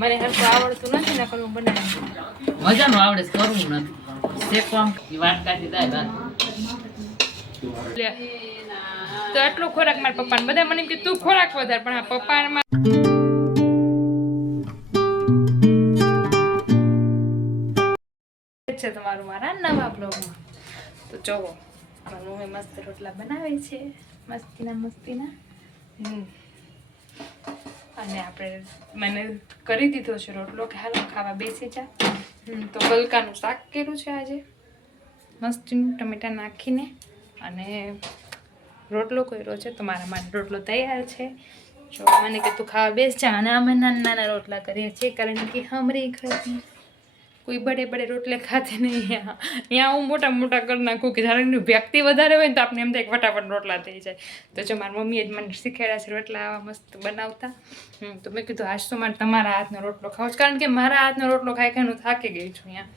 મને હરખું આવડતું નથી ને કરવું બનાવી મજાનું આવડે છે, કરવું નથી શેકવા વાત કાઢી દાય તો એટલો ખોરાક મારા પપ્પાને બધા મને કે તું ખોરાક વધારે પણ આ પપ્પામાં છે તમારું મારા નવા બ્લોગમાં. તો જોવો મારી મમ્મી મસ્ત રોટલા બનાવે છે મસ્તીના અને આપણે મને કરી દીધો છે રોટલો કે હાલો ખાવા બેસી જા. તો ગલકાનું શાક કર્યું છે આજે મસ્તીનું ટમેટા નાખીને અને રોટલો કર્યો છે. તો મારા માટે રોટલો તૈયાર છે. જો મને કે તું ખાવા બેસ જા. અને અમે નાના રોટલા કરીએ છીએ કારણ કે હમરી ઘર કોઈ બડે બડે રોટલે ખાતે નહીં. અહીંયા હું મોટા કરી નાખું કે જ્યારે વ્યક્તિ વધારે હોય ને તો આપણે એમ થાય ફટાફટ રોટલા થઈ જાય. તો જો મારી મમ્મીએ જ મને શીખવાડ્યા છે રોટલા આવા મસ્ત બનાવતા. તો મેં કીધું આજ તો મારે તમારા હાથનો રોટલો ખાવો છે કારણ કે મારા હાથનો રોટલો ખાઈ ખાઈને હું થાકી ગઈ છું અહીંયા.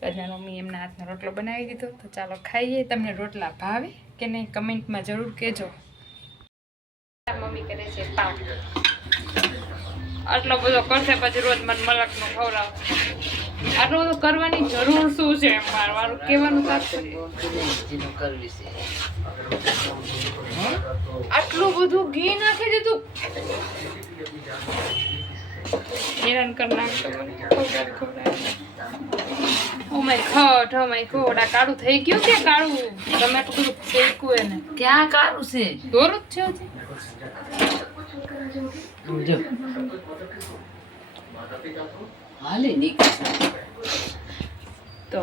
તો મારી મમ્મી એમના હાથનો રોટલો બનાવી દીધો. તો ચાલો ખાઈએ. તમને રોટલા ભાવે કે નહીં કમેન્ટમાં જરૂર કહેજો. મમ્મી કરે છે પાક. આટલો બધો કરશે પછી રોજ મને મલકનો ખવડાવ. આટલું બધું કરવાની જરૂર શું છે? મારું કહેવાનું તાત્પર્ય આટલું બધું ઘી નાખી દીધું. હેરાન કરી નાખતો મને ખવડાવ. ઓ માય ગોડ આ કાળું થઈ ગયું કે કાળું ટમેટું બધું શેકવું એને ક્યાં કારું છે દોરું જ છે હજી. હાલે નીકળ તો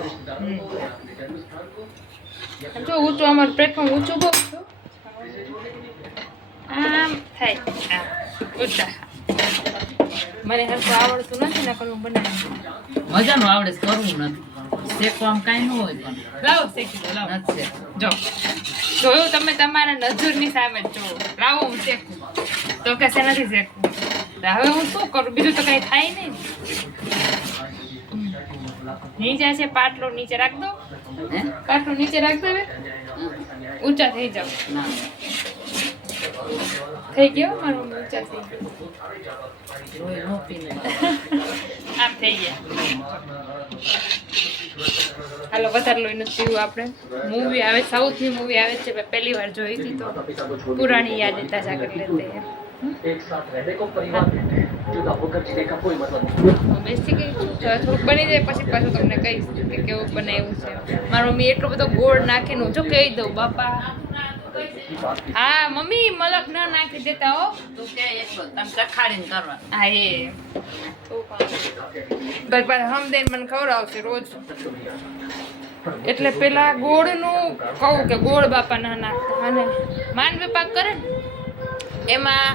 જો ઊંચું અમારું પેટમાં ઊંચું બહુ છું આમ થાય આમ ઊંચા. મને હરખું આવડતું નથી ને કરવું બનાવી મજાનું આવડે છે, કરવું નથી શેકવામાં કાંઈ ન હોય પણ લાવો શેકી દો લાવો. નથી જો જોયું તમે તમારા નજરની સામે જ જોવો. લાવો હું શેકું તો કશે નથી શેકવું. હવે હું શું કરું? બીજું તો કઈ થાય નહીં. નીચે છે પાટલો નીચે રાખ દો. પાટલો નીચે રાખ દો. ઊંચા થઈ જાવ. થઈ ગયો મારો ઊંચા થઈ ગયો. આમ થઈ ગયા. હાલો વધારે લોહી નથી પીવું. આપણે મૂવી આવે સાઉથની મૂવી આવે છે પહેલી વાર જોઈ હતી તો પુરાણી યાદ તાજા કરી લેતે હૈ. एक साथ रहने को परिवार में जुदा होकर जीने का कोई मतलब नहीं. બેસી ગઈ છું. થોડુંક બની જાય પછી પાછું તમને કહીશ કે કેવું બનાવ્યું છે. મારી મમ્મી એટલો બધો ગોળ નાખીને જો કહી દઉં બાપા. હા મમ્મી મલક ના નાખી દેતા હો. તું કે એટલો તમે ચખાડીને કરવા. હા એ બસ હમદેન મને ખવડાવશે રોજ. એટલે પેલા ગોળનું કહું કે ગોળ બાપા ના નાખતા. અને માનવી પાક કરે ને એમાં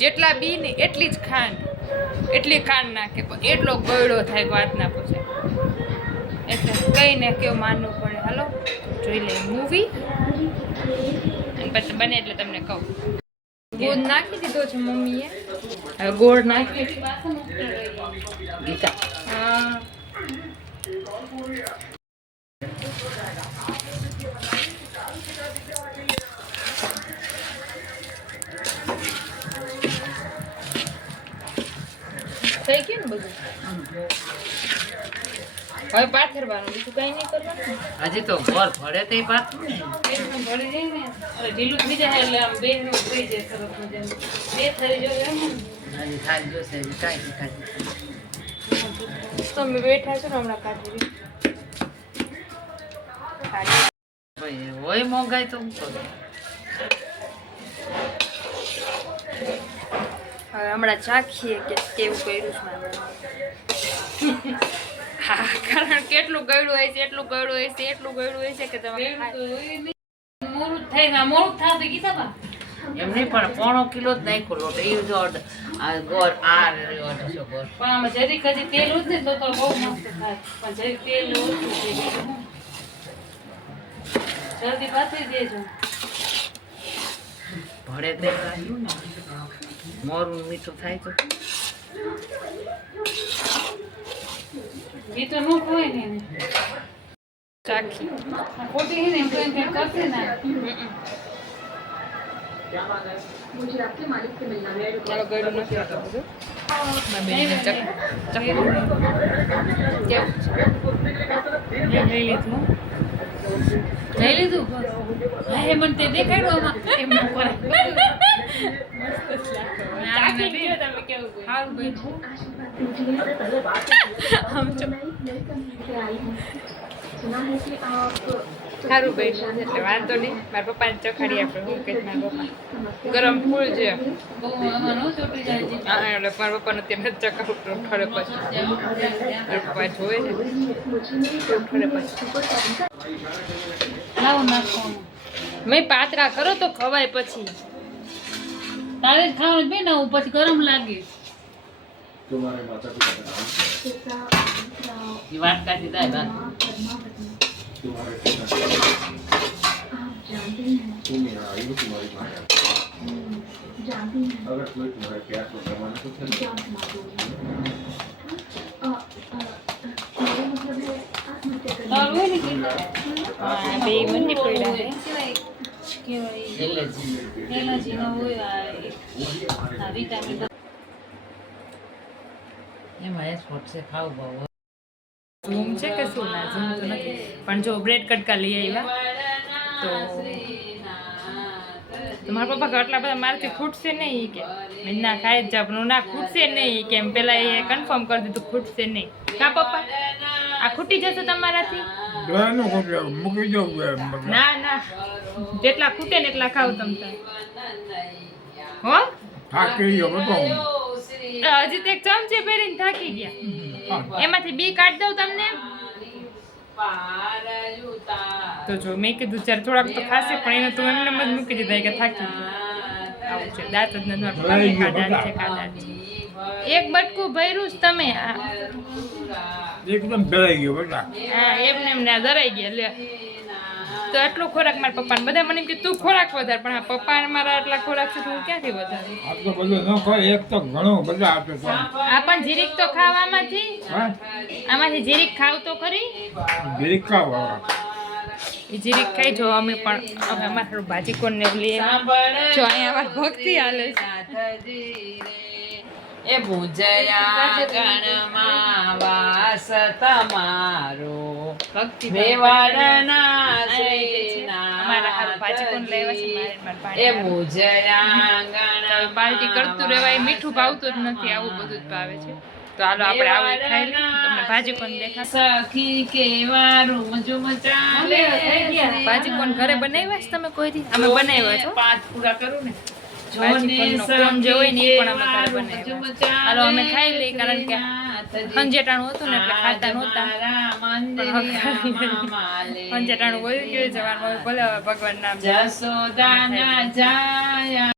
જેટલા બી ને એટલી જ ખાંડ નાખે પણ એટલો ગળ્યો થાય વાત ના પૂછે. એટલે કઈ ને કેવું માનવું પડે. હાલો જોઈ લે મૂવી અને પછી બને એટલે તમને કહું. ગોળ નાખી દીધો છે મમ્મીએ. હવે ગોળ નાખી ગીતા હા થઈ ગયું ને બધું. હવે પાથરવાનું બીજું કઈ નહીં કરવાનું. હજી તો ઘર ભરે તે પાથ ભરી જાય ને હવે ઢીલું થઈ જાય એટલે આમ બે નું થઈ જાય સરસ મજાનું. બે થઈ જાય એમ હજી થાય જોશે હજી કાંઈ થાય તમે બેઠા છો ને હમણાં કાઢી હોય મોંઘાઈ તો હું કરું. હવે હમણાં ચાખીએ કે કેવું કર્યું છે મારે. હા કારણ કેટલું ગળ્યું હોય છે એટલું ગળ્યું હોય છે એટલું ગળ્યું હોય છે કે તમે મોરું થાય ને મોરું થાય તો કીધા બા એમ નહીં પણ 1.5 કિલો જ નાખ્યો લોટ એ જો આ ગોળ આ રહ્યો અઢીસો ગોળ પણ આમાં જરીક હજી તેલ ઉતરે તો બહુ મસ્ત થાય. પણ જરીક તેલ ઓછું થઈ ગયું. જલ્દી પાથરી દેજો. ભળે તે રાખ્યું ને મોરું મીઠું થાય તો એ તો નો હોય ને ચાખી ખોટી ને એમ કરશે ને मुझे आपके मालिक से मिलना है. બેનને ચકી કેવું લઈ લીધું જઈ લીધું હા એ મને તે દેખાડ્યું આમાં એમ ન કરાય ચાખી ગયો તમે કેવું સારું બેન આમ જો સારું બેઠું એટલે વાંધો નહીં મારા પપ્પાને ચખાડી આપણે હું કે મારા પપ્પા ગરમ ફૂલ છે બહુ આમાં ન ચોટી જાય છે હા એટલે મારા પપ્પાને તેમને ચકાવવું ખરે પછી મારા પપ્પા જોવે છે ખરે પછી લાવો નાખવાનું મેં પાતરા કરો તો ખવાય પછી તારે જ ખાવાનું બેન આવું પછી ગરમ લાગે तुम्हारे माता पिता का नाम એ વાત કાઢી જાય બા तुम्हारे पिता का तुम यहाँ आई हो तुम्हारी माँ अगर कोई तुम्हारे प्यार को जमाने को चले તારું હોય ને કે હા બે મંડી પડ્યા છે કેવાય એલર્જી ન હોય આ વિટામિન એમાં એક્સપોર્ટ છે ખાવું બહુ ઝૂમ છે કે શું ના ઝૂમ તો નથી પણ જો બ્રેડ કટકા લઈ આવ્યા તો મારા પપ્પા કે આટલા બધા મારાથી ખૂટશે નહીં કે મેં ના ખાઈ જ જા પણ ના ખૂટશે નહીં કેમ પેલા એ કન્ફર્મ કરી દીધું ખૂટશે નહીં કા પપ્પા આ ખૂટી જશે તમારાથી ના ના જેટલા ખૂટે ને એટલા ખાવ તમ તાર હો હજી તો એક ચમચે પહેરીને થાકી ગયા એમાંથી બી કાઢ દઉં તમને તો જો મેં કીધું ચાર થોડાક તો ખાશે પણ એને તો એમને જ મૂકી દીધા કે થાકી ગયા આવું છે દાંત જ નથી ખાધા છે ખાધા છે એક બટકું ભર્યું જ તમે એકદમ ડરાઈ ગયો બેટા હા એમને એમને ધરાઈ ગયા લે તો આટલો ખોરાક મારા પપ્પાને બધા મને એમ કે તું ખોરાક વધાર પણ આ પપ્પાને મારા આટલા ખોરાક છે તો હું ક્યાંથી વધારું આ તો બધું ન ખાય એક તો ઘણો બધા આપે તો આ પણ જીરીક તો ખાવ આમાંથી હા આમાંથી જીરીક ખાવ તો ખરી ભેકા વાળા એ જીરીક ખાઈ જો અમે પણ હવે અમારે થોડું ભાજી કોણ ને લઈએ જો અહીંયા અમારી ભક્તિ હાલે છે એ ભુજયા ગણમાં વાસ તમારો ભક્તિ મેવાડના અમારા હારું ભાજી કોણ લેવા છે મારે એ ભુજયા પાર્ટી કરતું રહેવાય મીઠું ભાવતું જ નથી આવું બધું જ ભાવે છે તો હાલો આપણે આવું ખાઈ લઈએ તમને ભાજી કોણ દેખાશે સખી કેવા રૂમઝુમ ચાલે ભાજી કોણ ઘરે બનાવ્યા છે તમે કોઈ દી અમે બનાવ્યા છો 5 પૂરા કરું ને ભાજી કોણનો કોણ જે હોય ને એ પણ અમે ઘરે બનાવ્યા છે. હાલો અમે ખાઈ લઈએ કારણ કે હંજેટાણું હતું ને એટલે ખાતા નહોતા હંજેટાણું વયું ગયું જવાનું ભલે હવે ભગવાન નામ જસોદાના જાયા